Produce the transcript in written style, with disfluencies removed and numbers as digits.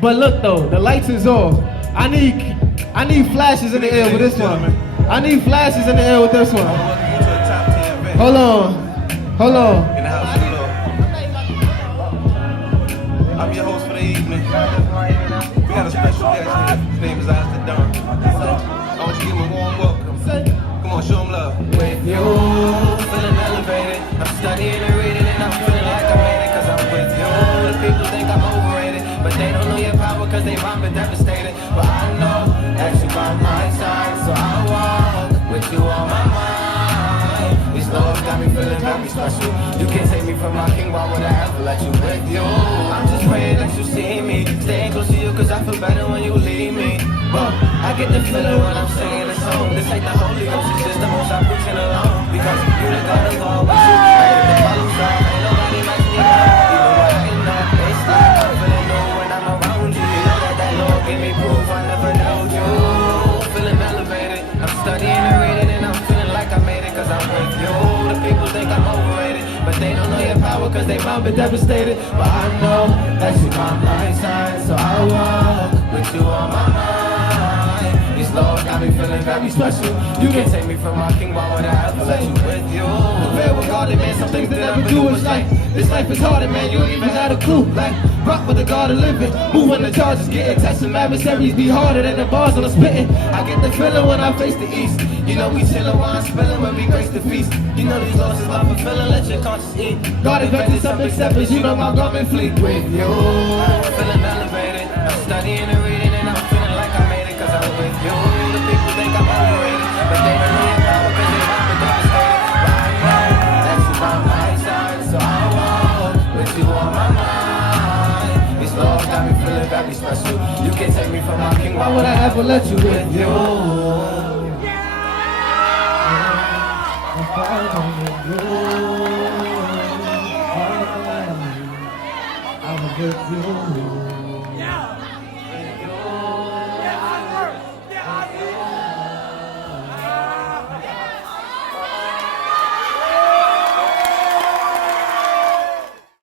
But look though, the lights is off. I need flashes in the air with this one. I need flashes in the air with this one. Hold on. Hold on. In the house of the Lord. I'm your host for the evening. We got a special guest here. His name is Oscar Dunn. I want you to give him a warm welcome. Come on, show him love. With you, feeling elevated. I'm studying and reading and I'm feeling like I made it. Cause I'm with you. The people think I'm overrated, but they don't know your power cause they mind been devastated. But I know that you by my side, so I walk with you on my mind. These laws got me feeling very special. You can't take me from my king, why would I ever let you with you? I'm just praying that you see me, staying close to you cause I feel better when you leave me. But I get the feeling when I'm singing the song. This ain't the Holy Ghost, it's just the most I'm preaching alone. Because you the God of all, with you, I get the follow song. Ain't nobody like me, even when I ain't not. It's like I'm feeling new when I'm around you. You know that Lord give me proof I never knowed you. Feeling elevated, I'm studying and reading and I'm feeling like I made it cause I'm with you. The people think I'm overrated, but they don't know your power cause they mind been devastated. But I know that you by my side, so I walk with you on my mind. These laws got me feeling very special. You can't take me from my king, why would I ever let you with you? Fair with God, man, some things that never do is like this life is harder, man, you don't even got a clue. Like, rock with the God of living, move when the charges getting tested. Adversaries be harder than the bars on the spitting. I get the feeling when I face the east. You know we chillin', wine spillin' when we grace the feast. You know these losses love fulfilling, let your conscience eat. God invented some big steppers, you know my garment fleet. With you, feeling elevated, I'm studying and reading and I'm feeling like I made it cause I'm with you. The people think I'm overrated, but they don't know your power cause they mind been devastated. But I know that you by my side, so I walk with you on my mind. These laws got me feeling very special. You can't take me from my king, why would I ever let you with you? I'm with you.